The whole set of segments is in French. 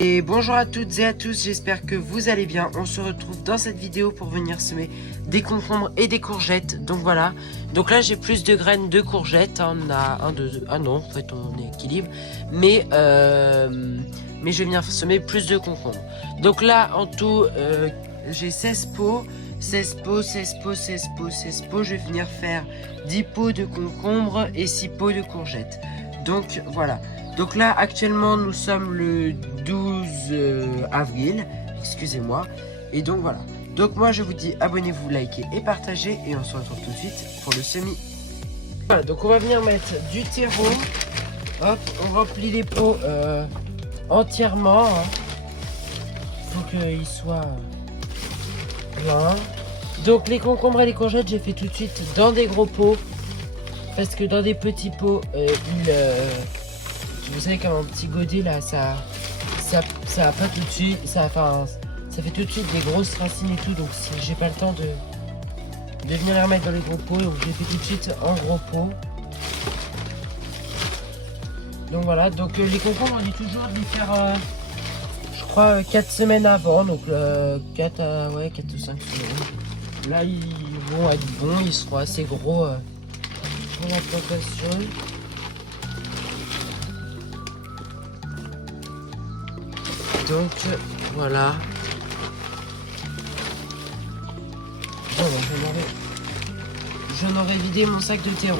Et bonjour à toutes et à tous, j'espère que vous allez bien. On se retrouve dans cette vidéo pour venir semer des concombres et des courgettes. Donc voilà, donc là j'ai plus de graines de courgettes, hein. On a un, deux, ah non, en fait on est équilibre. Mais je vais venir semer plus de concombres. Donc là en tout, j'ai 16 pots. 16 pots, 16 pots, 16 pots, 16 pots. Je vais venir faire 10 pots de concombres et 6 pots de courgettes. Donc voilà. Donc là actuellement nous sommes le 12 avril, excusez-moi. Et donc voilà. Donc moi je vous dis abonnez-vous, likez et partagez. Et on se retrouve tout de suite pour le semis. Voilà, donc on va venir mettre du terreau. Hop, on remplit les pots entièrement. Hein. Faut qu'ils soient pleins. Donc les concombres et les courgettes j'ai fait tout de suite dans des gros pots. Parce que dans des petits pots, vous savez comme un petit godet là, ça a pas tout de suite, ça fait tout de suite des grosses racines et tout, donc j'ai pas le temps de venir les remettre dans les gros pots, donc je les fais tout de suite en gros pot. Donc voilà, donc les concombres on dit toujours de les faire, je crois 4 semaines avant, donc 4 ou 5 semaines. Là ils vont être bons, ils seront assez gros pour la plantation. Donc voilà. Bon, j'en aurais vidé mon sac de terreau.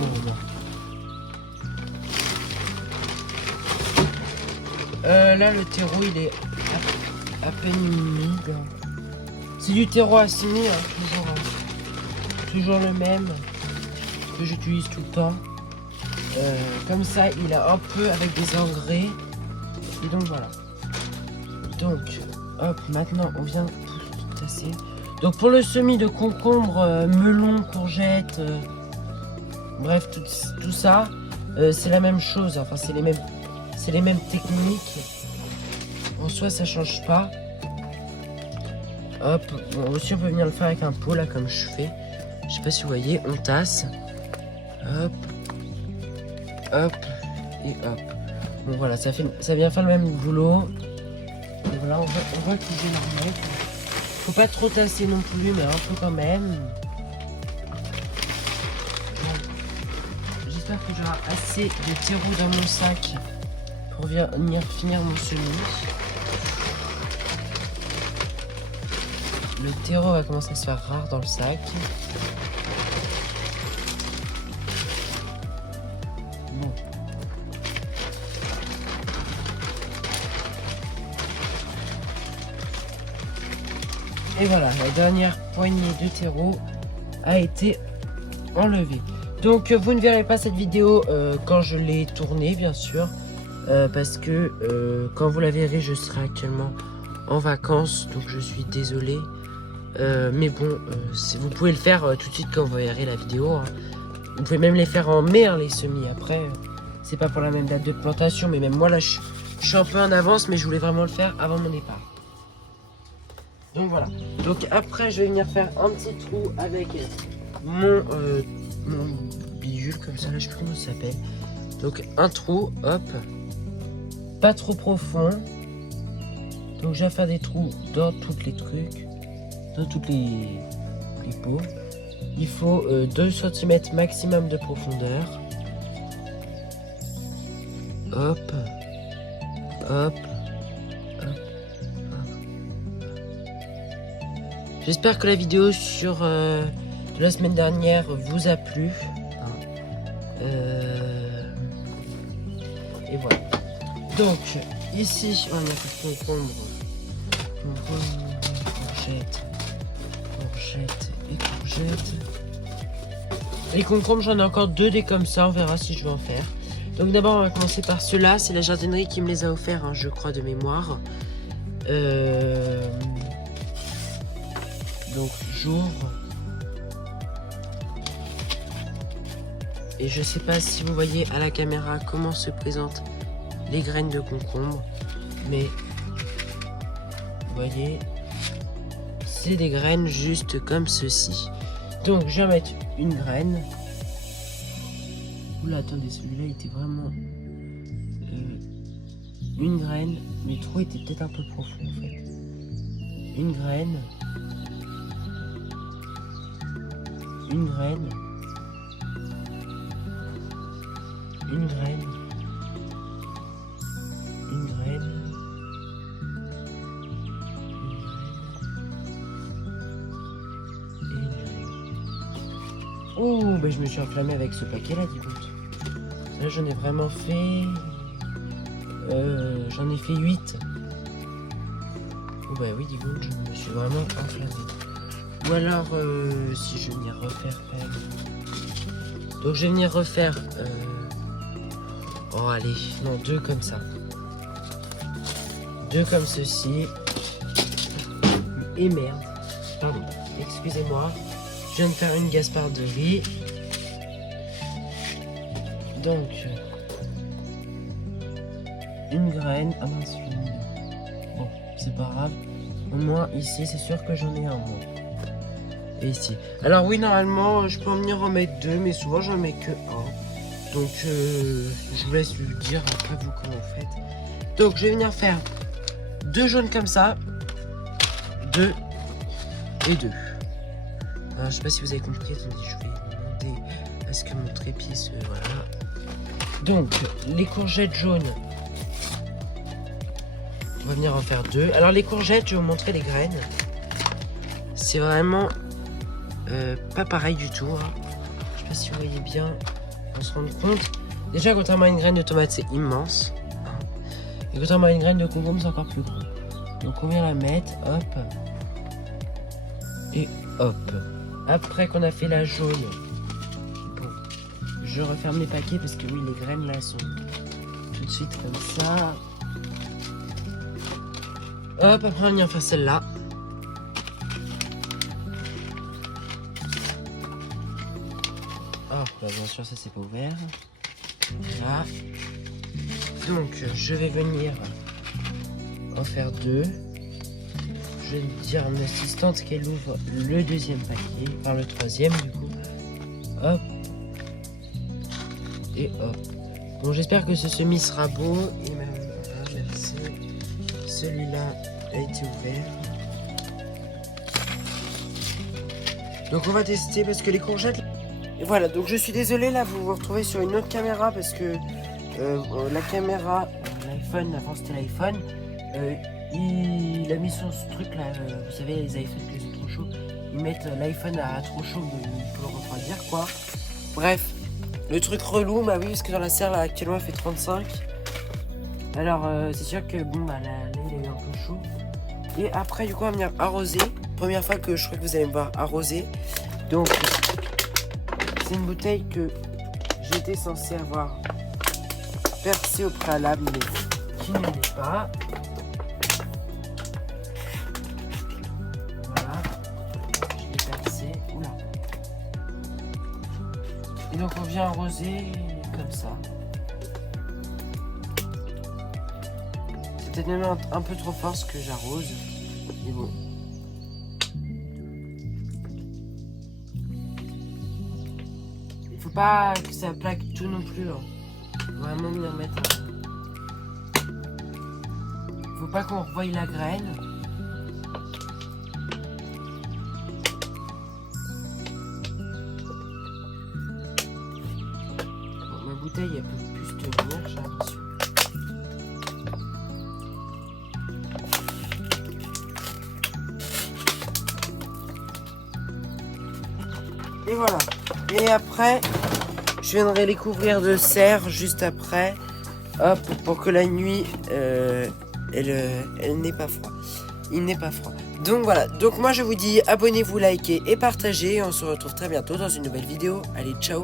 Là le terreau il est à peine humide. C'est du terreau assimilé, hein, toujours le même que j'utilise tout le temps. Comme ça il a un peu avec des engrais. Et donc voilà. Donc, hop, maintenant on vient tout tasser. Donc pour le semis de concombres, melons, courgettes, bref, tout ça, c'est la même chose. Enfin, c'est les mêmes techniques. En soi, ça change pas. Hop, bon, aussi on peut venir le faire avec un pot là, comme je fais. Je sais pas si vous voyez, on tasse. Hop, hop et hop. Bon voilà, ça vient faire le même boulot. Et voilà, on voit qu'ils viennent remettre. Faut pas trop tasser non plus, mais un peu quand même. J'espère que j'aurai assez de terreau dans mon sac pour venir finir mon semis. Le terreau va commencer à se faire rare dans le sac. Bon. Et voilà, la dernière poignée de terreau a été enlevée. Donc vous ne verrez pas cette vidéo quand je l'ai tournée, bien sûr. Parce que quand vous la verrez, je serai actuellement en vacances. Donc je suis désolé. Mais bon, vous pouvez le faire tout de suite quand vous verrez la vidéo. Hein. Vous pouvez même les faire en mai, hein, les semis. Après, c'est pas pour la même date de plantation. Mais même moi, là, je suis un peu en avance. Mais je voulais vraiment le faire avant mon départ. Donc voilà. Donc après je vais venir faire un petit trou avec mon bidule comme ça, là je sais plus comment ça s'appelle. Donc un trou, hop. Pas trop profond. Donc je vais faire des trous dans tous les trucs. Dans toutes les pots. Il faut 2 cm maximum de profondeur. Hop. Hop. J'espère que la vidéo sur de la semaine dernière vous a plu. Et voilà. Donc, ici, on a fait concombre, courgette et courgette. Les concombres, j'en ai encore 2 des comme ça. On verra si je vais en faire. Donc d'abord, on va commencer par ceux-là. C'est la jardinerie qui me les a offerts, hein, je crois, de mémoire. Donc j'ouvre et je sais pas si vous voyez à la caméra comment se présentent les graines de concombre, mais vous voyez c'est des graines juste comme ceci. Donc je vais mettre une graine. Oula, attendez, celui-là était vraiment une graine. Le trou était peut-être un peu profond en fait. Une graine. Une graine. Une graine. Une graine. Oh, ben je me suis enflammé avec ce paquet là, dis donc. Là j'en ai vraiment fait... j'en ai fait 8. Oh bah oui, dis donc, je me suis vraiment enflammé. Ou alors, si je vais venir refaire quand même. Donc je vais venir refaire... Oh allez, non, 2 comme ça. 2 comme ceci. Et merde. Pardon, excusez-moi. Je viens de faire une gasparderie. Donc, une graine. Ah mince, je l'ai mis là. Bon, c'est pas grave. Au moins, ici, c'est sûr que j'en ai un moins. Et ici. Alors oui, normalement, je peux en venir remettre 2, mais souvent, j'en mets que 1. Donc, je vous laisse lui dire après vous comment vous faites. Donc, je vais venir faire 2 jaunes comme ça. 2 et 2. Alors, je sais pas si vous avez compris. Attendez, je vais demander à ce que mon trépied se... Voilà. Donc, les courgettes jaunes. On va venir en faire 2. Alors, les courgettes, je vais vous montrer les graines. C'est vraiment pas pareil du tout. Hein. Je sais pas si vous voyez bien. On se rend compte. Déjà, contrairement à une graine de tomate, c'est immense. Et contrairement à une graine de concombre, c'est encore plus gros. Donc, on vient la mettre. Hop. Et hop. Après qu'on a fait la jaune. Bon. Je referme les paquets parce que oui, les graines là sont tout de suite comme ça. Hop, après on vient faire celle-là. Oh, bah bien sûr, ça c'est pas ouvert. Voilà. Donc, je vais venir en faire 2. Je vais dire à mon assistante qu'elle ouvre le 2e paquet, enfin le 3e du coup. Hop. Et hop. Bon, j'espère que ce semis sera beau. Et même, voilà, merci. Celui-là a été ouvert. Donc on va tester parce que les courgettes... Et voilà, donc je suis désolé là, vous vous retrouvez sur une autre caméra parce que la caméra, l'iPhone, avant c'était l'iPhone, il a mis son truc là, vous savez les iPhones qui sont trop chauds, ils mettent l'iPhone à trop chaud, il faut le refroidir quoi. Bref, le truc relou, bah oui, parce que dans la serre là actuellement elle fait 35. Alors c'est sûr que bon bah là il est un peu chaud. Et après du coup on va venir arroser. Première fois que je crois que vous allez me voir arroser. Donc c'est une bouteille que j'étais censé avoir percée au préalable mais qui ne l'est pas. Voilà. Je l'ai percée. Oula. Et donc on vient arroser comme ça. C'est peut-être même un peu trop fort ce que j'arrose. Mais bon. Il faut pas que ça plaque tout non plus. Hein. Vraiment bien mettre. Faut pas qu'on revoie la graine. Bon, ma bouteille elle peut plus se tenir, j'ai l'impression. Et voilà. Et après, je viendrai les couvrir de serre juste après. Hop, pour que la nuit, elle n'ait pas froid. Il n'est pas froid. Donc voilà. Donc moi je vous dis abonnez-vous, likez et partagez. On se retrouve très bientôt dans une nouvelle vidéo. Allez, ciao.